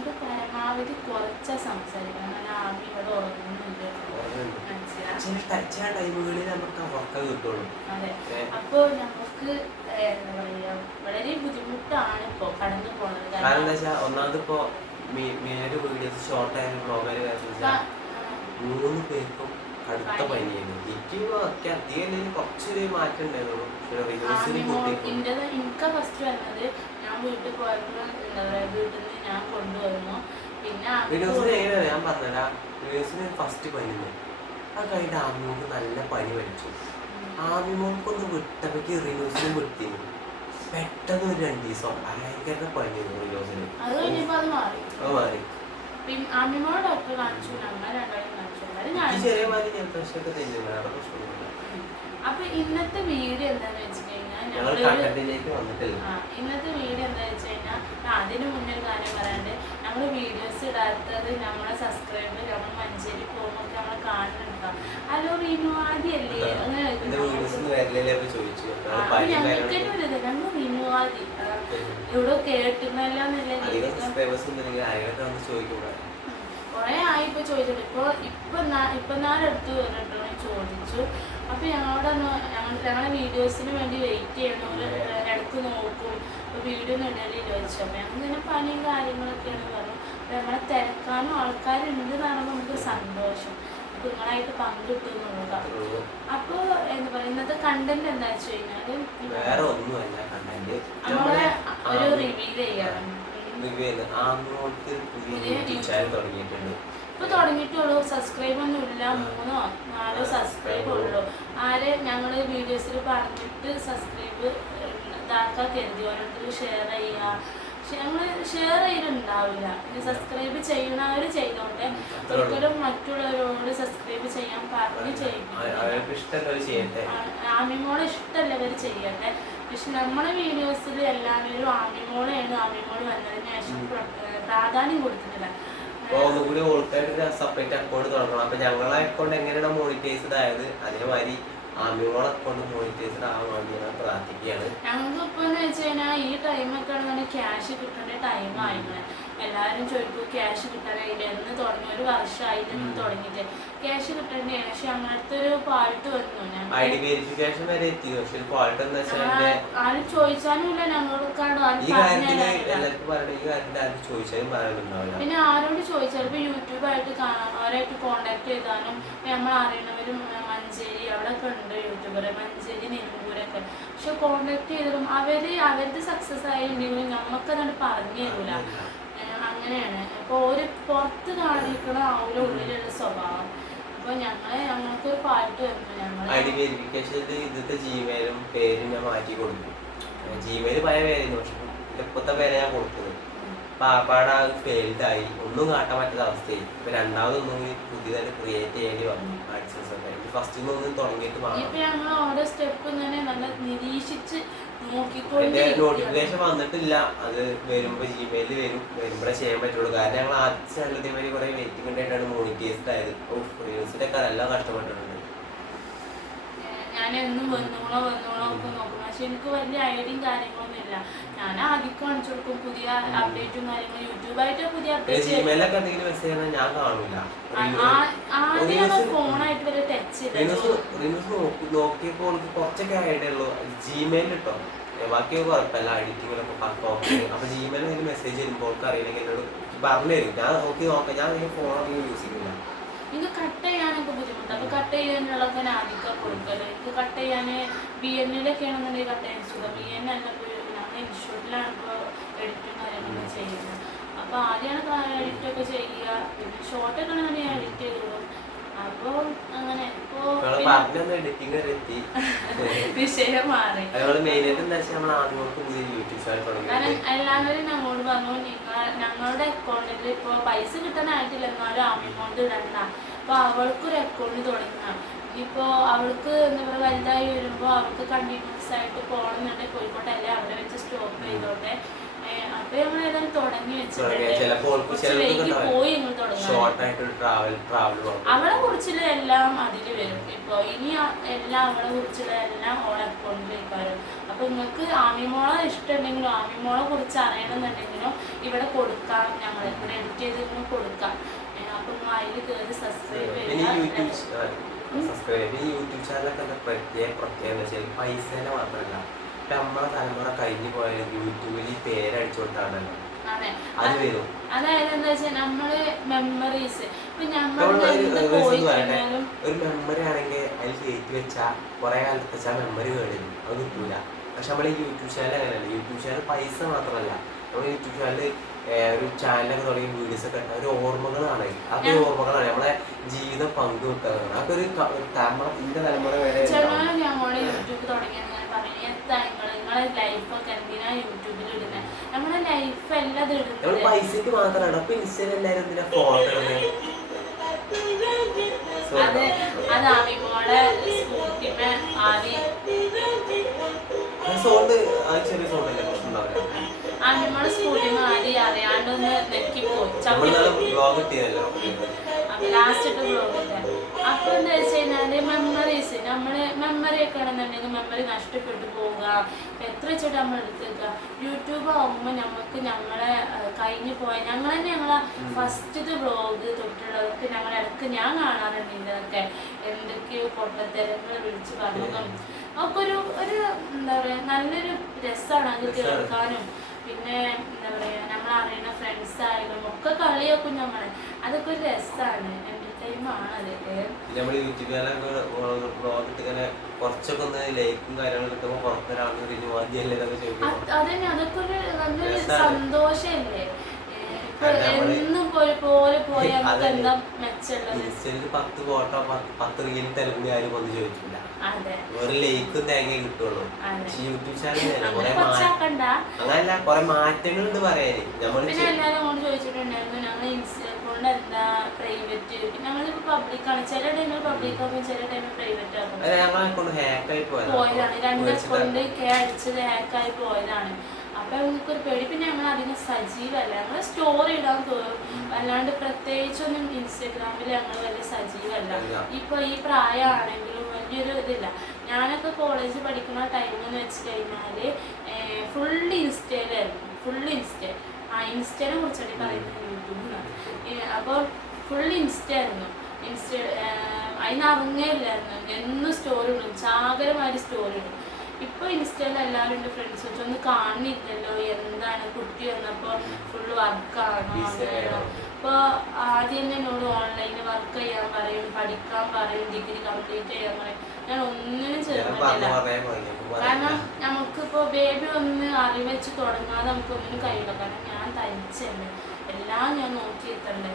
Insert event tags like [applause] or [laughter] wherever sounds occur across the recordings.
Sound പരമാവധി കുറച്ച സംസാരിക്കണം. ആദ്യം ഇവിടെ ഉറങ്ങുന്നുണ്ട് ടൈമുകളിൽ നമുക്ക് ഉറക്കം കിട്ടുള്ളൂ. അതെ. ഏ, അപ്പോ നമുക്ക് ഏ, എന്താ പറയാ വളരെ ബുദ്ധിമുട്ടാണ് ഇപ്പോ കടന്നു പോകുന്നത് കാരണം എന്താ വെച്ചാൽ ഒന്നാമത് ഇപ്പോ വീഡിയോസ് ഷോർട്ട് ആയ കാരണം വെച്ചാൽ മൂന്ന് പേർക്കും കടുത്ത പനിയായിരുന്നു എനിക്ക് ഒക്കെ അധികം കുറച്ചൊരു മാറ്റം ഉണ്ടായിരുന്നു എനിക്ക് ഫസ്റ്റ് വന്നത് ഞാൻ വീട്ടിൽ പോയപ്പോൾ എന്താ പറയാ വീട്ടിൽ ഞാൻ കൊണ്ടുവന്നു പിന്നെ എങ്ങനെയാണ് ഞാൻ ഫസ്റ്റ് പനി ആ കഴിഞ്ഞിട്ട് ആമിമോക്ക് നല്ല പനി വലിച്ചു ആമിമോക്കൊന്ന് വിട്ടപ്പോഴേക്ക് റിനോസിനും വിട്ടിരുന്നു പെട്ടെന്ന് ഒരു രണ്ട് ദിവസം ഭയങ്കര പനിയായിരുന്നു റിനോസിന് അത് കഴിഞ്ഞപ്പോ അത് മാറി. അത് മാറി. പിന്നെ ആമിമോടെ ഡോക്ടർ കാണിച്ചു ഞങ്ങൾ രണ്ടാളും കാണിച്ചു. ചെറിയ മാതിരി പ്രശ്നമൊന്നുമില്ല. അപ്പൊ ഇന്നത്തെ വീഡിയോ എന്താന്ന് വെച്ച് കഴിഞ്ഞാൽ ഞങ്ങൾ ഞങ്ങളൊരു കണ്ടന്റിലേക്ക് വന്നിട്ടില്ല. ഇന്നത്തെ വീഡിയോ എന്താ വെച്ച് കഴിഞ്ഞാൽ അതിന് മുന്നേ കാര്യം പറയാണ്ട് നമ്മൾ വീഡിയോസ് ഇടാത്തത് നമ്മളെ സബ്സ്ക്രൈബ് നമ്മൾ മഞ്ചേരി പോകുമ്പോൾ നമ്മൾ കാണുന്നുണ്ടോ? ഹലോ റീനു ആദ്യല്ലേ? ഞങ്ങൾക്ക് ഞങ്ങൾ റീനു ആദ്യ ഇവിടെ കേട്ടിരുന്നല്ലോ എന്നുള്ള കൊറേ ആയി ഇപ്പൊ ചോദിച്ചിട്ടുണ്ട് ഇപ്പൊ ഇപ്പൊ ഇപ്പൊ നാലെടുത്ത് പറഞ്ഞിട്ടോ ചോദിച്ചു. അപ്പൊ ഞങ്ങളോട് ഞങ്ങൾ ഞങ്ങളുടെ വീഡിയോസിന് വേണ്ടി വെയിറ്റ് ചെയ്യണം. ഒരു ഇടയ്ക്ക് നോക്കും. അപ്പോൾ വീഡിയോ ഇടലിൽ ചോദിച്ചു. അപ്പൊ ഞങ്ങൾ ഇങ്ങനെ പനിയും കാര്യങ്ങളൊക്കെയാണ് പറഞ്ഞു. അപ്പോൾ നമ്മളെ തിരക്കാനും ആൾക്കാരുണ്ട് എന്ന് പറയുമ്പോൾ നമുക്ക് സന്തോഷം. അപ്പൊ നിങ്ങളായിട്ട് പങ്കിട്ടുന്നുള്ളൂ അപ്പോൾ എന്താ പറയുക ഇന്നത്തെ കണ്ടന്റ് എന്താ വെച്ച് കഴിഞ്ഞാൽ നമ്മളെ ഒരു റിവീൽ ചെയ്യണം. പുതിയ ടീച്ചർ തുടങ്ങിയിട്ടുണ്ട്. ഇപ്പൊ തുടങ്ങിയിട്ടുള്ളൂ. സബ്സ്ക്രൈബ് ഒന്നും ഇല്ല. മൂന്നോ നാലോ സബ്സ്ക്രൈബ് ഉള്ളൂ. ആരെ ഞങ്ങൾ വീഡിയോസിൽ പറഞ്ഞിട്ട് സബ്സ്ക്രൈബ് ഇതാക്കാൻ കരുതി. ഓരോരുത്തർ ഷെയർ ചെയ്യുക ഞങ്ങൾ ഷെയർ ചെയ്തിട്ടുണ്ടാവില്ല ഇനി സബ്സ്ക്രൈബ് ചെയ്യണവർ ചെയ്തോട്ടെ. ഒരിക്കലും മറ്റുള്ളവരോട് സബ്സ്ക്രൈബ് ചെയ്യാൻ പറഞ്ഞ് ചെയ്യും ചെയ്യട്ടെ. ആമിമോളെ ഇഷ്ടമല്ലവർ ചെയ്യട്ടെ. പക്ഷെ നമ്മുടെ വീഡിയോസിൽ എല്ലാവരും ആമിമോളെയാണ് ആമിമോൾ വന്നതിന് ശേഷം പ്ര- പ്രാധാന്യം കൊടുത്തിട്ടില്ല അപ്പൊ ഒന്നുകൂടി ഓൾക്കായിട്ട് സെപ്പറേറ്റ് അക്കൗണ്ട് തുടങ്ങണം. അപ്പൊ ഞങ്ങളെ അക്കൗണ്ട് എങ്ങനെയാണ് മോണിറ്റൈസ്ഡ് ആയത് അതേമാതിരി ആമിയോളെ അക്കൗണ്ട് മോണിറ്റൈസ്ഡ് ആവാൻ വേണ്ടി ഞാൻ പ്രാർത്ഥിക്കുകയാണ്. ഞങ്ങൾക്ക് ഇപ്പൊ ഈ ടൈമൊക്കെ ക്യാഷ് കിട്ടേണ്ട ടൈം ആയിരുന്നു എല്ലാവരും ചോദിക്കും ക്യാഷ് കിട്ടാനായിട്ട് എന്ന് തുടങ്ങി. ഒരു വർഷമായി നിന്ന് തുടങ്ങിയിട്ട്. ക്യാഷ് കിട്ടാൻ പക്ഷെ അങ്ങനത്തെ ഒരു പാട്ട് വന്നു. ഞാൻ വെരിഫിക്കേഷൻ വരെ എത്തി. പക്ഷെ ഫോൾട്ട് എന്ന് വെച്ചാൽ ആരും ചോദിച്ചാലും ഞങ്ങളോട് ഞങ്ങൾക്കാണ്ട് ആരും ഈ കാര്യത്തിൽ പറഞ്ഞുതരാനില്ല എല്ലാവർക്കും പറയണ ഈ കാര്യത്തിൽ ആരും ചോദിച്ചാലും പറയാനുണ്ടാവില്ല പിന്നെ ആരോട് ചോദിച്ചാൽ ഇപ്പൊ യൂട്യൂബായിട്ട് കാണാം അവരായിട്ട് കോണ്ടാക്ട് ചെയ്താലും നമ്മൾ അറിയണവരും മഞ്ചേരി അവിടെ ഒക്കെ ഉണ്ട് യൂട്യൂബർ മഞ്ചേരി നിലമ്പൂരൊക്കെ. പക്ഷെ കോണ്ടാക്ട് ചെയ്തിട്ടും അവർ അവരുടെ സക്സസ് ആയിട്ടുണ്ടെങ്കിലും നമുക്കതാണ് പറഞ്ഞു തരൂല. അങ്ങനെയാണ്. അപ്പൊ ഒരു പുറത്ത് കാണിക്കണ അവരുടെ ഉള്ളിലുള്ള സ്വഭാവം. അപ്പൊ ഞങ്ങളെ ഞങ്ങൾക്കൊരു പാട്ട് വന്നു ഐ ഡി ഇന്നത്തെ ജിമെയിലും പേരും ഞാൻ മാറ്റി കൊടുത്തു. ജിമെയിൽ പഴയ പേരായിരുന്നു പക്ഷെ ഇതിന്റെ ഇപ്പോഴത്തെ പേരെ ഞാൻ കൊടുത്തത്. പാപ്പാടെ ഫെയിൽഡ് ആയി ഒന്നും കാട്ടാൻ പറ്റാത്ത അവസ്ഥയിൽ ഇപ്പൊ രണ്ടാമതൊന്നും കൂടി പുതിയതായിട്ട് ക്രിയേറ്റ് ചെയ്യേണ്ടി വന്നു. ആക്സസ് ഒക്കെ ഫസ്റ്റ് ഒന്നും തുടങ്ങിയിട്ട് വാങ്ങാം ഇപ്പൊ ഞങ്ങൾ ഓരോ സ്റ്റെപ്പ് ഇങ്ങനെ നല്ല നിരീക്ഷിച്ച് എന്റെ നോട്ടിഫിക്കേഷൻ വന്നിട്ടില്ല. അത് വരുമ്പോ ജിമെയിലിൽ വരും. വരുമ്പോഴേ ചെയ്യാൻ പറ്റുള്ളൂ. കാരണം ഞങ്ങൾ ആദ്യത്തെ ചാനൽ ഇതേമാതിരി കുറെ വെയിറ്റിംഗ് ഉണ്ടായിട്ടാണ് മോണിറ്റൈസ്ഡ് ആയത്. ന്യൂസിലൊക്കെ നല്ല കഷ്ടപ്പെട്ടിട്ടുണ്ട് ഞാൻ എന്നും വന്നോളോ വന്നോളോ ഒക്കെ നോക്കും. പക്ഷെ എനിക്ക് വലിയ ഐഡിയയും കാര്യങ്ങളൊന്നും ഇല്ല. ഞാൻ ആദ്യം കാണിച്ചു കൊടുക്കും പുതിയ അപ്ഡേറ്റും കാര്യങ്ങളും. യൂട്യൂബായിട്ട് പുതിയ ആദ്യം ഫോണായിട്ട് വരെ ഐഡിയ ബാക്കിയൊക്കെ കുഴപ്പമില്ല എഡിറ്റിങ്ങിലൊക്കെ അപ്പൊ ജിമെയിൽ മെസ്സേജ് വരുമ്പോൾ അവർക്ക് അറിയില്ലെങ്കിൽ എന്നോട് പറഞ്ഞു തരും. ഞാൻ നോക്കി നോക്കാം. ഞാൻ യൂസ് ചെയ്യുന്നില്ല എനിക്ക് കട്ട് ചെയ്യാനൊക്കെ ബുദ്ധിമുട്ടാണ് കട്ട് ചെയ്യാനുള്ളതൊക്കെ ഞാൻ ആദ്യമൊക്കെ കൊടുക്കൽ. എനിക്ക് കട്ട് ചെയ്യാൻ ബി എന്നിലൊക്കെ ആണെന്നുണ്ടെങ്കിൽ കട്ട് ചെയ്യാൻ സുഖം ബി എൻ എല്ലാം ഞങ്ങൾ ഇൻസ്റ്റിറ്റ്യൂട്ടിലാണ് ഇപ്പോൾ എഡിറ്റും കാര്യങ്ങളൊക്കെ ചെയ്യുന്നത്. അപ്പോൾ ആദ്യമാണ് എഡിറ്റ് ഒക്കെ ചെയ്യുക? പിന്നെ ഷോർട്ടൊക്കെ ആണെങ്കിൽ ഞാൻ എഡിറ്റ് ചെയ്തോളും. അപ്പോൾ അങ്ങനെ ഇപ്പോ നമ്മൾ പിന്നെ പറഞ്ഞൊന്ന് എഡിറ്റിംഗ് വരെ എത്തി. [laughs] വിഷയം മാറി. അതുകൊണ്ട് മെയിനായിട്ട് എന്താ വെച്ചാൽ നമ്മൾ ആദ്യമൊക്കെ പുതിയ യൂട്യൂബ് ചാനൽ കാരണം തുടങ്ങി എല്ലാവരും ഞങ്ങളോട് പറഞ്ഞു നിങ്ങൾ ഞങ്ങളുടെ അക്കൗണ്ടിൽ ഇപ്പോൾ പൈസ കിട്ടാനായിട്ടില്ല എന്നാലും അമൗണ്ട് ഇടണ്ട. അപ്പോൾ അവൾക്കൊരു അക്കൗണ്ട് തുടങ്ങണം. ഇപ്പോൾ അവൾക്ക് എന്താ പറയുക വലുതായി വരുമ്പോൾ അവൾക്ക് കണ്ടിന്യൂസ് ആയിട്ട് പോകണമെന്നുണ്ടെങ്കിൽ കോഴിക്കോട്ടല്ലേ അവിടെ വെച്ച് സ്റ്റോപ്പ് ചെയ്തോട്ടെ. അപ്പൊ ഞങ്ങൾ ഏതായാലും തുടങ്ങി വെച്ചിട്ടുണ്ട്. പോയി ഞങ്ങൾ അവളെ കുറിച്ചുള്ള എല്ലാം അതിൽ വരും. ഇപ്പൊ ഇനി എല്ലാം അവളെ കുറിച്ചുള്ള എല്ലാം ഓളെ അക്കൗണ്ടിലേക്ക് വരും അപ്പൊ നിങ്ങൾക്ക് ആമിമോളെ ഇഷ്ടമുണ്ടെങ്കിലും ആമിമോളെ കുറിച്ച് അറിയണമെന്നുണ്ടെങ്കിലും ഇവിടെ കൊടുക്കാം. ഞങ്ങൾ ഇവിടെ എഡിറ്റ് ചെയ്ത് കൊടുക്കാം. അപ്പൊ അതിൽ കയറി സബ്സ്ക്രൈബ് ചെയ്യുക. സബ്സ്ക്രൈബ് ഈ യൂട്യൂബ് ചാനലൊക്കെ എന്താ പ്രത്യേക പ്രത്യേകത എന്ന് വെച്ചാൽ പൈസേനെ മാത്രമല്ല. നമ്മളെ തലമുറ കഴിഞ്ഞു പോയാലും യൂട്യൂബിൽ ഈ പേരടിച്ചു കൊടുത്താണല്ലോ അതെ. അത് വരും. അതായത് എന്താ വെച്ചാൽ നമ്മൾ മെമ്മറീസ് ഒരു മെമ്മറി ആണെങ്കിൽ അതിൽ കയറ്റി വെച്ചാൽ കുറെ കാലത്ത് വെച്ചാൽ മെമ്മറി കേടുന്നു അത് കിട്ടൂല. പക്ഷെ നമ്മൾ യൂട്യൂബ് ചാനൽ അങ്ങനെയല്ല. യൂട്യൂബ് ചാനൽ പൈസ മാത്രമല്ല. നമ്മൾ യൂട്യൂബ് ചാനൽ ഒരു ചാനലൊക്കെ തുടങ്ങി വീഡിയോസ് ഒക്കെ ഉണ്ട് ഒരു ഓർമ്മകളാണ്. അതൊക്കെ ഓർമ്മകളാണ്. നമ്മളെ ജീവിതം പങ്കുവെക്കുന്നതാണ് അതൊക്കെ ഒരു തലമുറ ഇന്റെ തലമുറ വരെ നമ്മളെ പൈസക്ക് മാത്രമാണ് അപ്പൊ ഇൻസ്റ്റയിൽ എല്ലാരും എന്തിനാ ഫോട്ടോ [laughs] അത് സ്കൂട്ടിമേ സൗണ്ട് ചെറിയ സൗണ്ട് അല്ലേ പ്രശ്നം ഉണ്ടാവില്ല ആമിമോളെ സ്കൂട്ടിമേ ആരി അറിയാണ്ടൊന്ന് നെക്കിപ്പോയി നമ്മൾ ബ്ലോഗ് കിട്ടിയതല്ലോ ലാസ്റ്റ് ഇട്ട് ബ്ലോഗില്ല അപ്പൊ എന്താ വെച്ച് കഴിഞ്ഞാൽ മെമ്മറീസ് നമ്മൾ മെമ്മറി ഒക്കെ ആണെന്നുണ്ടെങ്കിൽ മെമ്മറി നഷ്ടപ്പെട്ടു പോവുക. എത്ര വെച്ചിട്ട് നമ്മൾ എടുത്തേക്കുക യൂട്യൂബ് ആകുമ്പോൾ നമുക്ക് ഞങ്ങളെ കഴിഞ്ഞു പോയ ഞങ്ങൾ തന്നെ ഞങ്ങളെ ഫസ്റ്റത്തെ ബ്ലോഗ് തൊട്ടുള്ളതൊക്കെ ഞങ്ങൾ ഇടയ്ക്ക് ഞാൻ കാണാറുണ്ട് ഇതൊക്കെ എന്തൊക്കെയോ പൊട്ടത്തരങ്ങൾ വിളിച്ചു പറഞ്ഞതും. ഒക്കെ ഒരു ഒരു എന്താ പറയാ നല്ലൊരു രസമാണ് അത്. കേൾക്കാനും. പിന്നെ എന്താ പറയാ നമ്മൾ അറിയുന്ന ഫ്രണ്ട്സ് ആയാലും ഒക്കെ കളിയാക്കും നമ്മളെ അതൊക്കെ ഒരു രസമാണ് എന്റർടൈം ആണ് നമ്മൾ ഇങ്ങനെ കുറച്ചൊക്കെ ഒന്ന് ലൈക്കും കാര്യങ്ങളും കിട്ടുമ്പോൾ അത് അതന്നെ അതൊക്കെ ഒരു നല്ലൊരു രസാണ്. പത്ത് ഫോട്ടോ പത്ത് റീലും തെലുങ്കിൽ ആരും ഒന്നും ചോദിക്കില്ല. അതെ. ഒരു ലൈക്കും തേങ്ങ കിട്ടുള്ളൂ. യൂട്യൂബ് ചാനൽ കുറെ അങ്ങനല്ല കുറെ പറയാന്. നമ്മൾ പിന്നെ എല്ലാവരും അങ്ങോട്ട് ചോദിച്ചിട്ടുണ്ടായിരുന്നു ഞങ്ങൾ ഇൻസ്റ്റഗ്രാമിൽ എന്താ പ്രൈവറ്റ് ഞങ്ങളിപ്പോ പബ്ലിക് ആണ്. ചില ടൈമിൽ പബ്ലിക് ആക്കും ചില ടൈമിൽ പ്രൈവറ്റ് അക്കൗണ്ട് ആയി പോയതാണ്. രണ്ട് മേടിച്ചിട്ട് കൊണ്ട് കെ അടിച്ചത് ഹാക്കായി പോയതാണ്. അപ്പൊ ഒരു പേടി. പിന്നെ ഞങ്ങൾ അധികം സജീവല്ല. ഞങ്ങൾ സ്റ്റോറി ഇടാൻ തോന്നും അല്ലാണ്ട് പ്രത്യേകിച്ചൊന്നും ഇൻസ്റ്റഗ്രാമിൽ ഞങ്ങൾ വലിയ സജീവല്ല. ഇപ്പൊ ഈ പ്രായമാണെങ്കിലും വലിയൊരു ഇതില്ല. ഞാനൊക്കെ കോളേജ് പഠിക്കുന്ന ടൈം എന്ന് വെച്ച് കഴിഞ്ഞാൽ ഫുള്ള് ഇൻസ്റ്റയിലായിരുന്നു. Full insta. ആ ഇൻസ്റ്റനെ കുറിച്ചാണ് ഈ പറയുന്നത് യൂട്യൂബിൽ അപ്പോൾ ഫുൾ ഇൻസ്റ്റ ആയിരുന്നു ഇൻസ്റ്റ അതിന് അറിഞ്ഞില്ലായിരുന്നു എന്നും സ്റ്റോറി ഇടും. ചാകരമായ സ്റ്റോറി ഇടും. ഇപ്പൊ ഇൻസ്റ്റയിൽ എല്ലാവരും എന്റെ ഫ്രണ്ട്സ് വെച്ച് ഒന്ന് കാണുന്നില്ലല്ലോ എന്താണ് കുട്ടി വന്നപ്പോ ഫുള്ള് വർക്കാണോ അങ്ങനെയാണോ ആണോ? അപ്പോൾ ആദ്യം തന്നെ എന്നോട് ഓൺലൈനിൽ വർക്ക് ചെയ്യാൻ പറയും പഠിക്കാൻ പറയും ഡിഗ്രി കംപ്ലീറ്റ് ചെയ്യാൻ പറയും. ഞാൻ ഒന്നിനും പറയാൻ കാരണം. നമുക്കിപ്പോ ബേബി ഒന്ന് അറിവെച്ച് തുടങ്ങാതെ നമുക്ക് ഒന്നിനും കഴിയില്ല. കാരണം ഞാൻ തനിച്ചല്ലേ. എല്ലാം ഞാൻ നോക്കിയിട്ടുണ്ട്.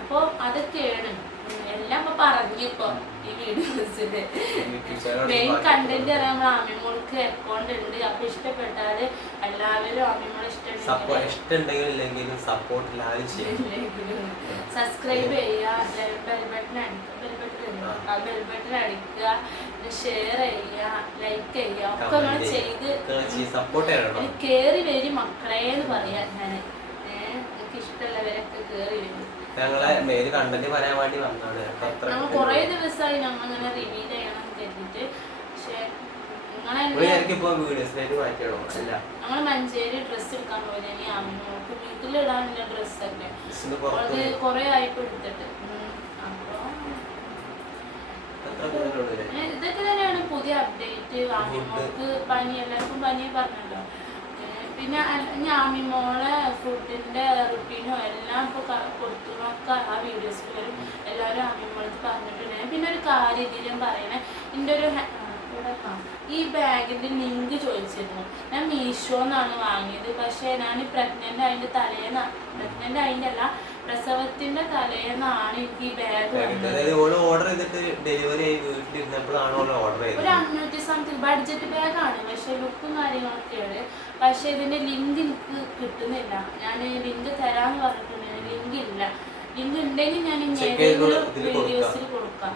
അപ്പോൾ അതൊക്കെയാണ്. എല്ലാം ഇപ്പൊ ഈ വീഡിയോസിൽ. മെയിൻ കണ്ടന്റ് നമ്മൾ ആമിമോൾക്ക് അക്കൗണ്ട് ഉണ്ട്. അപ്പൊ ഇഷ്ടപ്പെട്ടാൽ എല്ലാവരും ഇഷ്ടമുണ്ടെങ്കിൽ ഇഷ്ടമുണ്ടെങ്കിലും സപ്പോർട്ട് സബ്സ്ക്രൈബ് ചെയ്യുക അടിക്കുക ഷെയർ ചെയ്യുക ലൈക്ക് ചെയ്യുക ഒക്കെ നമ്മൾ ചെയ്ത് കേറി വരും മക്കളെ എന്ന് പറയാ ഞാൻ ഏഹ് എനിക്ക് ഇഷ്ടമുള്ളവരൊക്കെ കേറി വരും ഞങ്ങളെ മേൽ കണ്ടന്റ് പറയാൻ വേണ്ടി വന്നാണ് കുറേ ദിവസമായി ഞങ്ങൾ റിവീൽ ചെയ്യണം കരുതിയിട്ട്. പക്ഷെ വീഡിയോസിലേക്ക് മാറ്റണോ അല്ല. ഞങ്ങൾ മഞ്ചേരി ഡ്രസ്സ് എടുക്കാൻ പോയത് ഇനി അമ്മയ്ക്ക് വീട്ടിലിടാനുള്ള ഡ്രസ്സൊക്കെ ജസ്റ്റ് അപ്പോൾ അത് പുറത്ത് കുറേ ആയിപ്പോ എടുത്തിട്ട്. ഇതൊക്കെ തന്നെയാണ് പുതിയ അപ്ഡേറ്റ് ആമിമോൾക്ക് പനി എല്ലാവർക്കും പനി പറഞ്ഞല്ലോ. പിന്നെ ഞാമി ആമിമോളെ ഫുഡിന്റെ റുട്ടീനും എല്ലാം ഇപ്പൊ കൊടുത്തുനൊക്കെ ആ വീഡിയോസ് വരും. എല്ലാവരും ആമിമോളത്ത് പറഞ്ഞിട്ടുണ്ടായി പിന്നെ ഒരു കാര്യം ഇതിലും പറയണേ. എന്റെ ഒരു. ഈ ബാഗിന്റെ ലിങ്ക് ചോദിച്ചിരുന്നു. ഞാൻ മീഷോന്നാണ് വാങ്ങിയത്. പക്ഷേ ഞാൻ പ്രഗ്നന്റ് അതിന്റെ തലേന്ന് പ്രഗ്നന്റ് അതിന്റെ അല്ല പ്രസവത്തിന്റെ തലേന്നാണ് എനിക്ക് ഈ ബാഗ് ഓൾ ഓർഡർ ചെയ്തിട്ട് ഡെലിവറി ആയി വീട്ടിലിരുന്നപ്പോഴാണ് ഓൾ ഓർഡർ ഒരു ചെയ്തത് അഞ്ഞൂറ്റി സംതിങ് ബഡ്ജറ്റ് ബാഗാണ് പക്ഷെ ലുക്കും കാര്യങ്ങളൊക്കെയാണ് പക്ഷെ ഇതിന്റെ ലിങ്ക് എനിക്ക് കിട്ടുന്നില്ല. ഞാൻ ലിങ്ക് തരാന്ന് പറഞ്ഞിട്ടുണ്ട്. ലിങ്ക് ഇല്ല. ലിങ്ക് ഉണ്ടെങ്കിൽ ഞാൻ ഏതെങ്കിലും വീഡിയോസിൽ കൊടുക്കാം.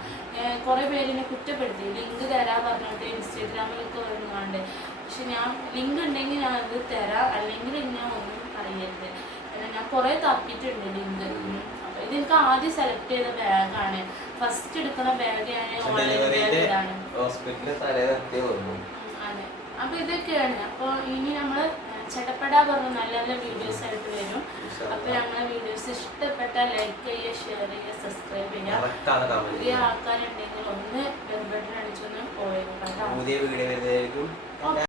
കുറെ പേരിനെ കുറ്റപ്പെടുത്തി. ലിങ്ക് തരാൻ പറഞ്ഞിട്ട് ഇൻസ്റ്റാഗ്രാമിലൊക്കെ വരുന്നുണ്ട്. പക്ഷെ ഞാൻ ലിങ്ക് ഉണ്ടെങ്കിൽ ഞാൻ അത് തരാം. അല്ലെങ്കിൽ ഞാൻ ഒന്നും അറിയരുത് പിന്നെ ഞാൻ കുറേ തപ്പിയിട്ടുണ്ട് ലിങ്ക്. അപ്പൊ ഇത് എനിക്ക് ആദ്യം സെലക്ട് ചെയ്ത ബാഗാണ് ഫസ്റ്റ് എടുക്കുന്ന ബാഗ് ഞാൻ ഓൺലൈൻ ബാഗ് ഇതാണ് അതെ. അപ്പൊ ഇതൊക്കെയാണ്. അപ്പൊ ഇനി നമ്മൾ ചടപ്പട പറഞ്ഞ നല്ല നല്ല വീഡിയോസ് ആയിട്ട് വരും. അപ്പൊ ഞങ്ങളെ വീഡിയോസ് ഇഷ്ടപ്പെട്ട ലൈക്ക് ചെയ്യുക ഷെയർ ചെയ്യുക സബ്സ്ക്രൈബ് ചെയ്യുക. പുതിയ ആൾക്കാരുണ്ടെങ്കിൽ ഒന്ന് ബെൽബട്ടൺ അടിച്ചൊന്ന് പോയേക്കാം കേട്ടോ